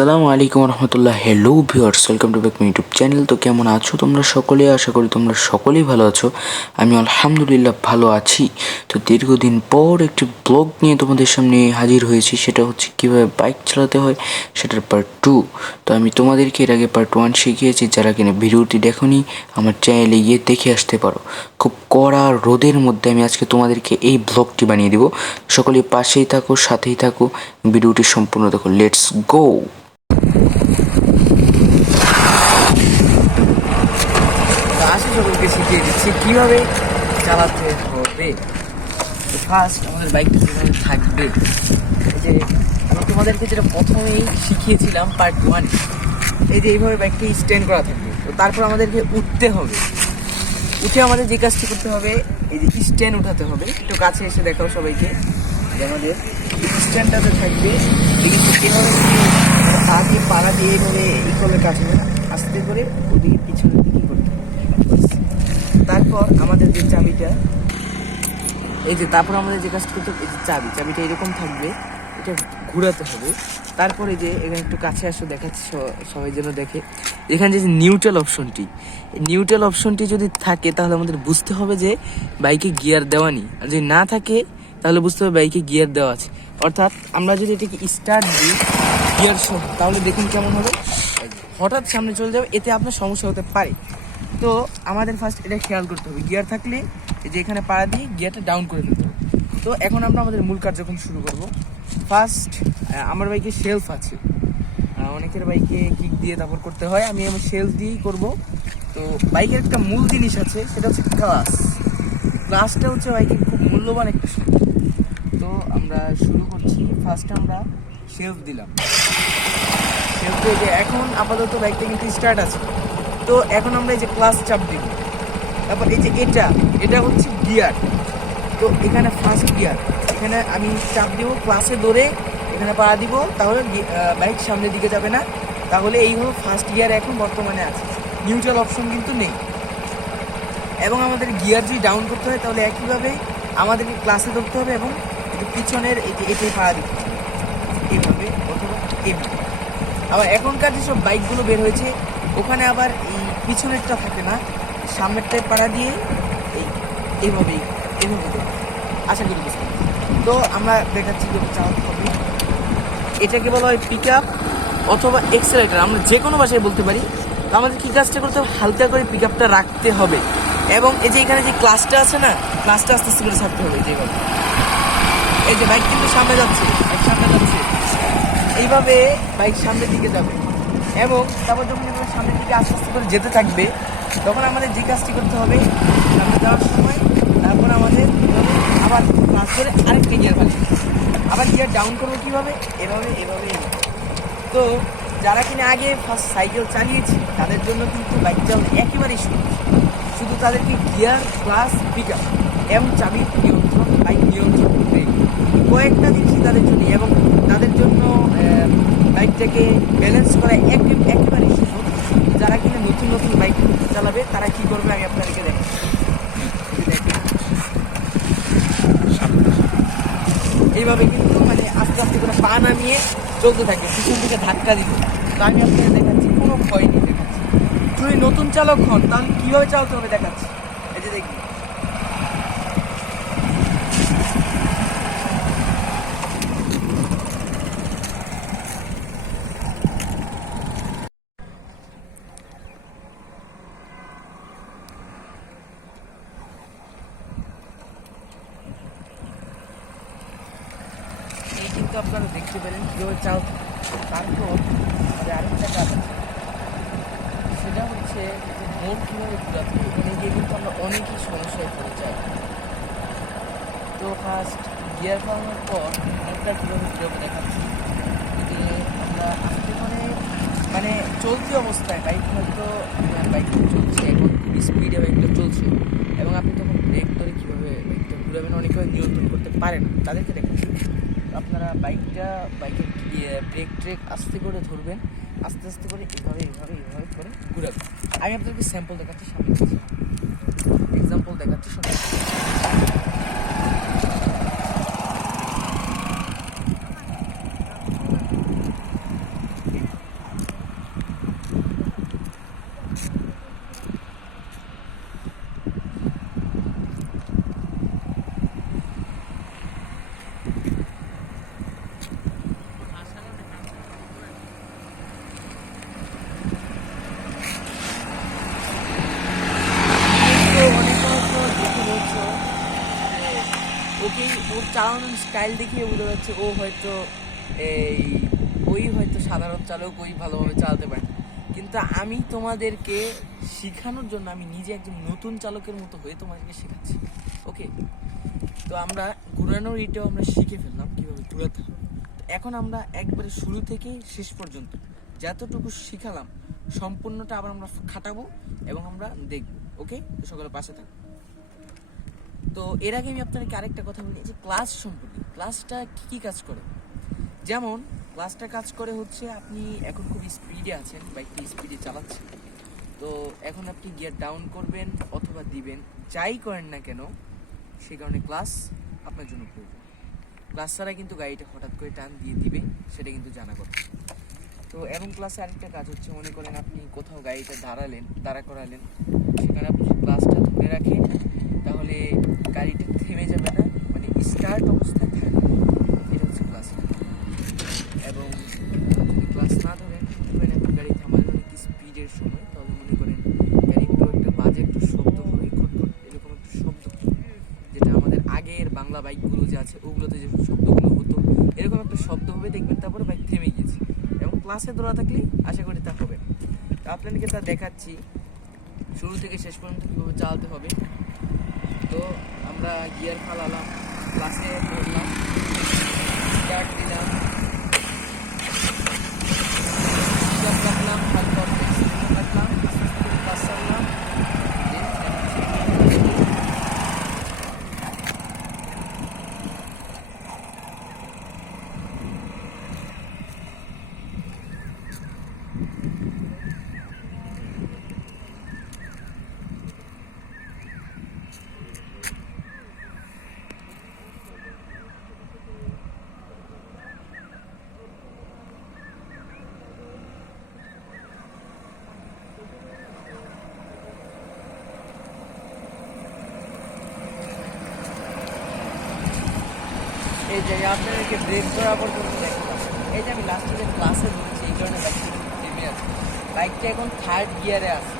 আসসালামু আলাইকুম রহমতুল্লাহ। Hello viewers, welcome to back my YouTube channel. তো কেমন আছো তোমরা সকলেই? আশা করি তোমরা সকলেই ভালো আছো। আমি আলহামদুলিল্লাহ ভালো আছি। তো দীর্ঘদিন পর একটি ব্লগ নিয়ে তোমাদের সামনে হাজির হয়েছি। সেটা হচ্ছে কীভাবে বাইক চালাতে হয়, সেটার পার্ট 2। তো আমি তোমাদেরকে এর আগে পার্ট 1 শিখিয়েছি। যারা কিনা ভিডিওটি দেখোনি, আমার চ্যানেলে গিয়ে দেখে আসতে পারো। খুব কড়া রোদের মধ্যে আমি আজকে তোমাদেরকে এই ব্লগটি বানিয়ে দেবো। সকলে পাশেই থাকো, সাথেই থাকো, ভিডিওটি সম্পূর্ণ দেখো। Let's go. সকলকে শিখিয়ে দিচ্ছি কীভাবে চালাতে হবে। তো ফার্স্ট আমাদের বাইকটা যেভাবে থাকবে, এই যে আমি তোমাদেরকে যেটা প্রথমেই শিখিয়েছিলাম পার্ট 1, এই যে এইভাবে বাইকটি স্ট্যান্ড করা থাকবে। তো তারপর আমাদেরকে উঠতে হবে। উঠে আমাদের যে কাজটি করতে হবে, এই যে স্ট্যান্ড উঠাতে হবে। একটু কাছে এসে দেখাও সবাইকে যে আমাদের স্ট্যান্ডটাতে থাকবে। কিন্তু এভাবে পা দিয়ে পাড়া দিয়ে এইভাবে ইকলের কাছে আস্তে করে ওদিকে পিছনের দিকে করতে হবে। তারপর আমাদের যে চাবিটা, এই যে তারপর আমাদের যে কাজটা করতে হবে, এই যে চাবিটা এরকম থাকবে, এটা ঘোরাতে হবে। তারপরে যে এখানে একটু কাছে আসো, দেখাচ্ছি সবাই যেন দেখে। এখানে যে নিউট্রাল অপশনটি, এই নিউট্রাল অপশনটি যদি থাকে তাহলে আমাদের বুঝতে হবে যে বাইকে গিয়ার দেওয়া নেই। আর যদি না থাকে তাহলে বুঝতে হবে বাইকে গিয়ার দেওয়া আছে। অর্থাৎ আমরা যদি এটাকে স্টার্ট দিই গিয়ার সহ, তাহলে দেখুন কেমন হবে, হঠাৎ সামনে চলে যাবে। এতে আপনার সমস্যা হতে পারে। তো আমাদের ফার্স্ট এটা খেয়াল করতে হবে, গিয়ার থাকলে এই যে এখানে পাড়া দিয়ে গিয়ারটা ডাউন করে দিতে হবে। তো এখন আমরা আমাদের মূল কার্যক্রম শুরু করব। ফার্স্ট আমার বাইকে শেলফ আছে, অনেকের বাইকে কিক দিয়ে তারপর করতে হয়, আমি আমার শেলফ দিয়েই করব। তো বাইকের একটা মূল জিনিস আছে, সেটা হচ্ছে ক্লাসটা হচ্ছে বাইকের খুব মূল্যবান একটা সম্পদ। তো আমরা শুরু করছি। ফার্স্ট আমরা শেলফ দিলাম। শেলফ দিয়ে এখন আপাতত বাইকটা কিন্তু স্টার্ট আছে। তো এখন আমরা এই যে ক্লাস চাপ দিব। তারপর এই যে এটা হচ্ছে গিয়ার। তো এখানে ফার্স্ট গিয়ার, এখানে আমি চাপ দিব, ক্লাসে ধরে এখানে পাড়া দিব, তাহলে বাইক সামনের দিকে যাবে না। তাহলে এই হলো ফার্স্ট গিয়ার এখন বর্তমানে আছে। নিউট্রাল অপশন কিন্তু নেই। এবং আমাদের গিয়ার যদি ডাউন করতে হয় তাহলে একইভাবে আমাদেরকে ক্লাসে ধরতে হবে এবং পিছনের এই যে এটাই পাড়া দিতে হবে, এইভাবে অথবা এইভাবে। আবার এখনকার যেসব বাইকগুলো বের হয়েছে, ওখানে আবার এই পিছনেরটা থাকে না, সামনেরটায় পাড়া দিয়ে এইভাবে আশা করি বুঝতে পারছি। তো আমরা দেখাচ্ছি যে চালাতে হবে। এটাকে বলা হয় পিক আপ অথবা এক্সেলারেটর, আমরা যে কোনো ভাষায় বলতে পারি। তো আমাদের কী কাজটা করতে হবে, হালকা করে পিক আপটা রাখতে হবে। এবং এই যে এখানে যে ক্লাসটা আছে না, ক্লাসটা আস্তে আস্তে করে ছাড়তে হবে। যেভাবে এই যে বাইক কিন্তু সামনে যাচ্ছে, এইভাবে বাইক সামনের দিকে যাবে। এবং তারপর যখন এগুলো সামনের দিকে আস্তে আস্তে করে যেতে থাকবে, তখন আমাদের যে কাজটি করতে হবে, সামনে যাওয়ার সময় তারপর আমাদের আবার ক্লাস করে আরেকটা গিয়ার পাল্টে আবার গিয়ার ডাউন করবো কীভাবে, এভাবে। তো যারা কিনা আগে ফার্স্ট সাইকেল চালিয়েছি তাদের জন্য কিন্তু বাইক চালানো একেবারেই শুধু তাদেরকে গিয়ার, ক্লাস, পিক আপ এবং চাবির নিয়ন্ত্রণ, বাইক নিয়ন্ত্রণ ব্রেক, কয়েকটা জিনিসই তাদের জন্য। এবং তাদের জন্য বাইকটাকে ব্যালেন্স করা একেবারেই সহজ। যারা কিনা নতুন বাইক চালাবে তারা কি করবে আমি আপনাদেরকে দেখাই। এইভাবে কিন্তু মানে আস্তে আস্তে করে পা নামিয়ে চলতে থাকে, পিছন থেকে ধাক্কা দিতে। তো আমি আপনাদের দেখাচ্ছি, কোনো ভয় নেই দেখাচ্ছি। যদি নতুন চালক হন তাহলে কীভাবে চালাতে হবে দেখাচ্ছি। এই যে দেখি, কিন্তু আপনারা দেখতে পেলেন কীভাবে চালাতে। তারপর আমাদের আরেকটা কাজ আছে, সেটা হচ্ছে মোড় কীভাবে ঘুরাতে। এখানে গিয়ে কিন্তু আমরা অনেকই সমস্যায় পড়ে যাই। তো ফার্স্ট গিয়ার খাওয়ানোর পর মোড়টা কীভাবে ঘুরাবে দেখাচ্ছি। যে আমরা আস্তে করে মানে চলতি অবস্থায় বাইকটা চলছে, এখন খুব স্পিডে বাইকটা চলছে, এবং আপনি তখন ব্রেক ধরে কীভাবে বাইকটা ঘুরাবেন, অনেকে নিয়ন্ত্রণ করতে পারে না, তাদেরকে দেখাচ্ছি। আপনারা বাইকের ব্রেক ট্রেক আস্তে করে ধরবেন, আস্তে করে এইভাবে করে ঘুরাবেন। আমি আপনাদেরকে স্যাম্পল দেখাচ্ছি, সামনে এক্সাম্পল দেখাচ্ছি সামনে। ওকে ওর চালানোর স্টাইল দেখিয়ে বোঝা যাচ্ছে ও হয়তো ওই হয়তো সাধারণ চালক, ওই ভালোভাবে চালাতে পারে না। কিন্তু আমি তোমাদেরকে শেখানোর জন্য আমি নিজে একজন নতুন চালকের মতো হয়ে তোমাদেরকে শেখাচ্ছি। ওকে, তো আমরা ঘোরানোর এটাও আমরা শিখে ফেললাম কীভাবে ঘোরাতে হবে। এখন আমরা একবারে শুরু থেকে শেষ পর্যন্ত যতটুকু শিখালাম সম্পূর্ণটা আবার আমরা খাটাবো এবং আমরা দেখবো। ওকে, তো সকলে পাশে থাকবো। তো এর আগে আমি আপনাকে আরেকটা কথা বলি যে ক্লাস সম্পর্কে। ক্লাসটা কী কাজ করে, যেমন ক্লাসটা কাজ করে হচ্ছে আপনি এখন খুব স্পিডে আছেন, বাইকটি স্পিডে চালাচ্ছেন, তো এখন আপনি গিয়ার ডাউন করবেন অথবা দিবেন, যাই করেন না কেন সেই কারণে ক্লাস আপনার জন্য প্রয়োজন। ক্লাস ছাড়া কিন্তু গাড়িটা হঠাৎ করে টান দিয়ে দিবে, সেটা কিন্তু জানা কথা। তো এবং ক্লাসে আরেকটা কাজ হচ্ছে, মনে করেন আপনি কোথাও গাড়িটা দাঁড়া করালেন, সেখানে আপনি যদি ক্লাসটা ধরে রাখেন তাহলে গাড়িটা থেমে যাবে না, মানে স্টার্ট অবস্থায় থাকবে। এটা হচ্ছে ক্লাস। এবং যদি ক্লাস না ধরেন আপনি গাড়ি থামালেন অনেক স্পিডের সময়, তাহলে মনে করেন গাড়ি একটু একটা বাজে একটু শব্দ হবে, খটখট এরকম একটা শব্দ, যেটা আমাদের আগের বাংলা বাইকগুলো যে আছে ওগুলোতে যে শব্দগুলো হতো এরকম একটা শব্দ হবে, দেখবেন তারপরে বাইক থেমে গেছে। এবং ক্লাসে ধরা থাকলে আশা করি তা হবে না। তো আপনাদেরকে তা দেখাচ্ছি শুরু থেকে শেষ পর্যন্ত কীভাবে চালাতে হবে। তো আমরা গিয়ার ফালালাম, ক্লাসে ধরলাম, স্টার্ট দিলাম, রাখলাম, হালকা রাখলাম, আস্তে আস্তে করে ক্লাস চালালাম। এই যে আপনাদেরকে ব্রেক করা পর্যন্ত দেখতে পাচ্ছেন। এই যে আমি লাস্টে যে ক্লাসে ধরেছি এই কারণে বাইকটা থেমে আছে। বাইকটা এখন থার্ড গিয়ারে আছে।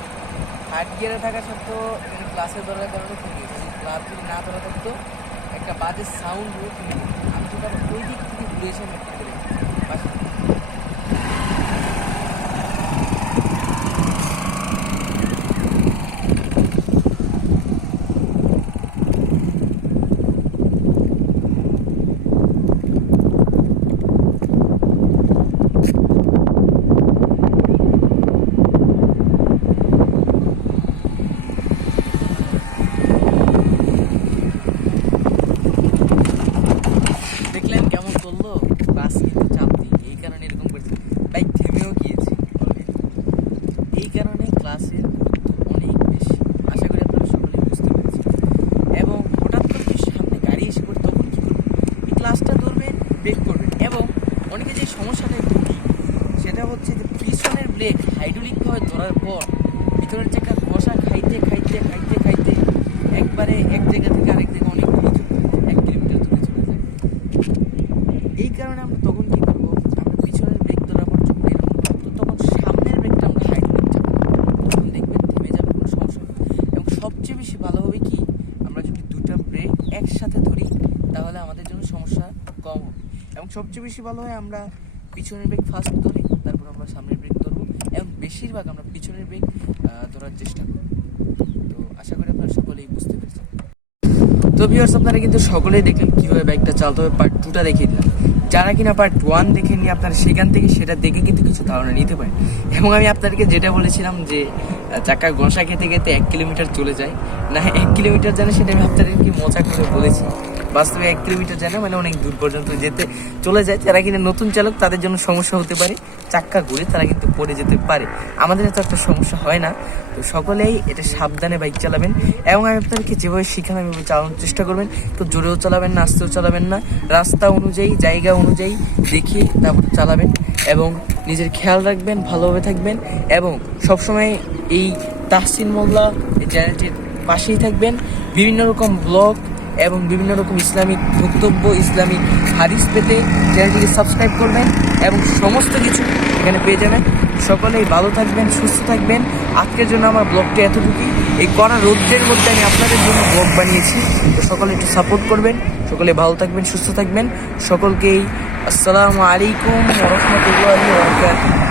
থার্ড গিয়ারে থাকা সত্ত্বেও এখানে ক্লাসে ধরার কারণে থেমে গেছে। ক্লাস যদি না ধরা থাকতো একটা বাজে সাউন্ড হয়ে থেমে যেত। আমি তো তার ওই দিক থেকে ঘুরে এসে আমি একটা করে বাসা। দেখলেন কেমন চললো, বাস কিন্তু চাপ দিই, এই কারণে এরকম করছে, বাইক থেমেও গিয়েছে অলরেডি। এই কারণে ক্লাসের গুরুত্ব অনেক বেশি, আশা করি আপনারা সকলেই বুঝতে পেরেছেন। এবং হঠাৎ করে যদি সামনে গাড়ি এসে পড়ে তখন কী করবেন, এই ক্লাসটা ধরবেন, ব্রেক করবেন। এবং অনেকে যে সমস্যাটায় ভুগি সেটা হচ্ছে যে পিছনের ব্রেক হাইড্রোলিকভাবে ধরার পর ভিতরের চাকা ঘষা খাইতে খাইতে খাইতে খাইতে একবারে এক জায়গা থেকে আরেক জায়গায় অনেক দূরে চলে যায়, 1 কিলোমিটার দূরে চলে যায়। এই কারণে আমরা তখন কী করবো, আমরা পিছনের ব্রেক ধরার পর যখন এরকম তো তখন সামনের ব্রেকটা আমরা হাইড্রোলিক চাপাবো, তখন দেখবেন থেমে যাবে, কোনো সমস্যা হবে। এবং সবচেয়ে বেশি ভালো হবে কি, আমরা যদি দুটো ব্রেক একসাথে ধরি তাহলে আমাদের জন্য সমস্যা কম হবে। এবং সবচেয়ে বেশি ভালো হয় আমরা পিছনের ব্রেক ফার্স্ট ধরি, তারপর আমরা সামনের ব্রেক ধরবো, এবং বেশিরভাগ আমরা পিছনের ব্রেক ধরার চেষ্টা করব। তো আশা করি আপনারা সকলেই বুঝতে পেরেছেন। তো ভিউয়ার্স, আপনারা কিন্তু সকলেই দেখলেন কীভাবে বাইকটা চালাতে হবে, পার্ট 2টা দেখিয়ে দিলাম। যারা কিনা পার্ট 1 দেখেননি আপনারা সেখান থেকে সেটা দেখে কিন্তু কিছু ধারণা নিতে পারেন। এবং আমি আপনাদেরকে যেটা বলেছিলাম যে চাকা ঘষা খেতে খেতে 1 কিলোমিটার চলে যায়, না 1 কিলোমিটার জানে সেটা আমি আপনাদেরকে মজা করে বলেছি। বাস্তবে 1 কিলোমিটার জানে মানে অনেক দূর পর্যন্ত যেতে চলে যায়। যারা কিনা নতুন চালক তাদের জন্য সমস্যা হতে পারে, চাক্কা ঘুরে তারা কিন্তু পড়ে যেতে পারে। আমাদের এত একটা সমস্যা হয় না। তো সকলেই এটা সাবধানে বাইক চালাবেন, এবং আমি আপনাদেরকে যেভাবে শিখালাম এভাবে চালানোর চেষ্টা করবেন। তো জোরেও চালাবেন না, আস্তেও চালাবেন না, রাস্তা অনুযায়ী জায়গা অনুযায়ী দেখে তারপর চালাবেন, এবং নিজের খেয়াল রাখবেন, ভালোভাবে থাকবেন, এবং সবসময় এই তাহসিন মোল্লা এই চ্যানেলটির পাশেই থাকবেন। বিভিন্ন রকম ব্লগ এবং বিভিন্ন রকম ইসলামিক বক্তব্য, ইসলামিক হাদিস পেতে চ্যানেলটিকে সাবস্ক্রাইব করবেন, এবং সমস্ত কিছু এখানে পেয়ে যাবেন। সকলেই ভালো থাকবেন, সুস্থ থাকবেন। আজকের জন্য আমার ব্লগটা এতটুকুই। এই কড়া রৌদ্রের মধ্যে আমি আপনাদের জন্য ব্লগ বানিয়েছি। তো সকলে একটু সাপোর্ট করবেন, সকলে ভালো থাকবেন, সুস্থ থাকবেন। সকলকেই আসসালামু আলাইকুম ওয়া রাহমাতুল্লাহি ওয়া বারাকাতুহু।